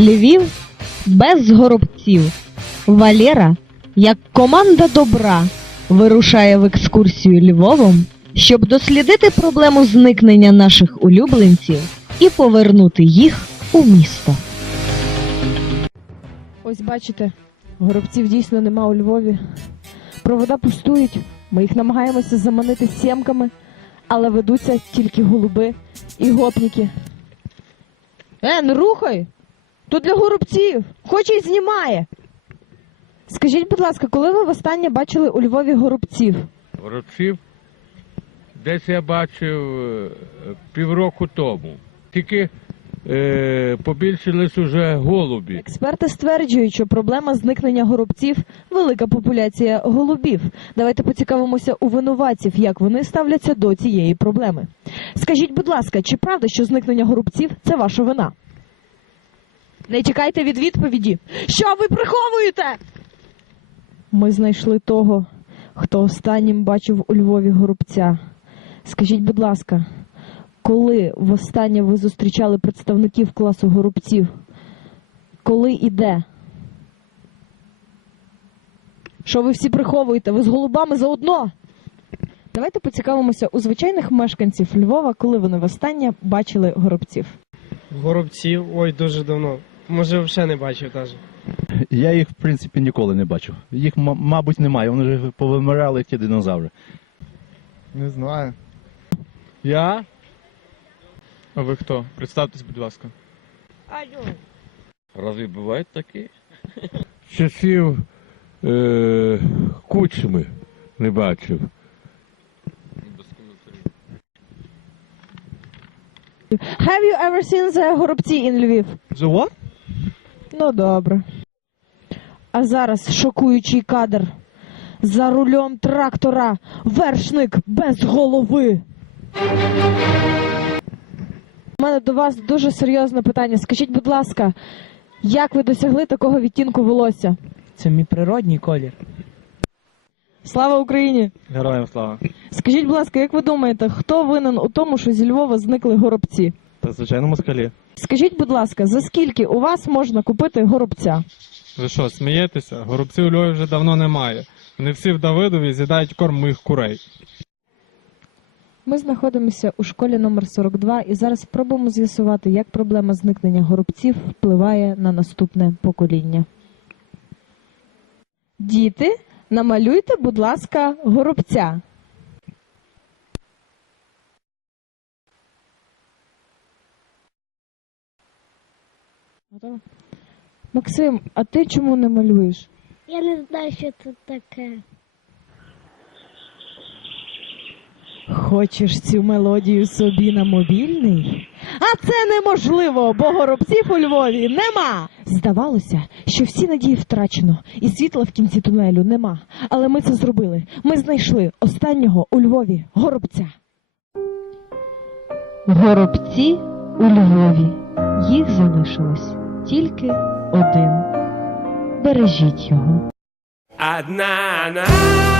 Львів без горобців. Валера, як команда добра, вирушає в екскурсію Львовом, щоб дослідити проблему зникнення наших улюбленців і повернути їх у місто. Ось бачите, горобців дійсно нема у Львові. Провода пустують, ми їх намагаємося заманити сімками, але ведуться тільки голуби і гопніки. Е, не рухай! Тут для горобців! Хоче й знімає. Скажіть, будь ласка, коли ви востаннє бачили у Львові горобців? Горобців десь я бачив е, півроку тому. Тільки е, побільшились уже голубі. Експерти стверджують, що проблема зникнення горобців велика популяція голубів. Давайте поцікавимося у винуватців, як вони ставляться до цієї проблеми. Скажіть, будь ласка, чи правда, що зникнення горобців це ваша вина? Не чекайте від відповіді. Що ви приховуєте? Ми знайшли того, хто останнім бачив у Львові горобця. Скажіть, будь ласка, коли востаннє ви зустрічали представників класу горобців? Коли і де? Що ви всі приховуєте? Ви з голубами заодно? Давайте поцікавимося у звичайних мешканців Львова, коли вони востаннє бачили горобців. Горобців, ой, дуже давно. Може, взагалі не бачив навіть. Я їх, в принципі, ніколи не бачив. Їх, мабуть, немає. Вони вже повимирали ті динозаври. Не знаю. Я? А ви хто? Представтесь, будь ласка. Разве бувають такі? Часів е, кучми не бачив. Have you ever seen the горобці in Львів? The what? Ну добре. А зараз шокуючий кадр. За рулем трактора вершник без голови. У мене до вас дуже серйозне питання. Скажіть, будь ласка, як ви досягли такого відтінку волосся? Це мій природній колір. Слава Україні! Героям слава. Скажіть, будь ласка, як ви думаєте, хто винен у тому, що зі Львова зникли горобці? Звичайно москалі. Скажіть, будь ласка, за скільки у вас можна купити горобця? Ви що, смієтеся? Горобців у Львові вже давно немає. Вони всі в Давидові з'їдають корм моїх курей. Ми знаходимося у школі номер 42 і зараз спробуємо з'ясувати, як проблема зникнення горобців впливає на наступне покоління. Діти, намалюйте, будь ласка, горобця. Максим, а ти чому не малюєш? Я не знаю, що це таке. Хочеш цю мелодію собі на мобільний? А це неможливо, бо горобців у Львові нема. Здавалося, що всі надії втрачено, і світла в кінці тунелю нема. Але ми це зробили. Ми знайшли останнього у Львові горобця. Горобці у Львові. Їх залишилось тільки один. Бережіть його. Одна она.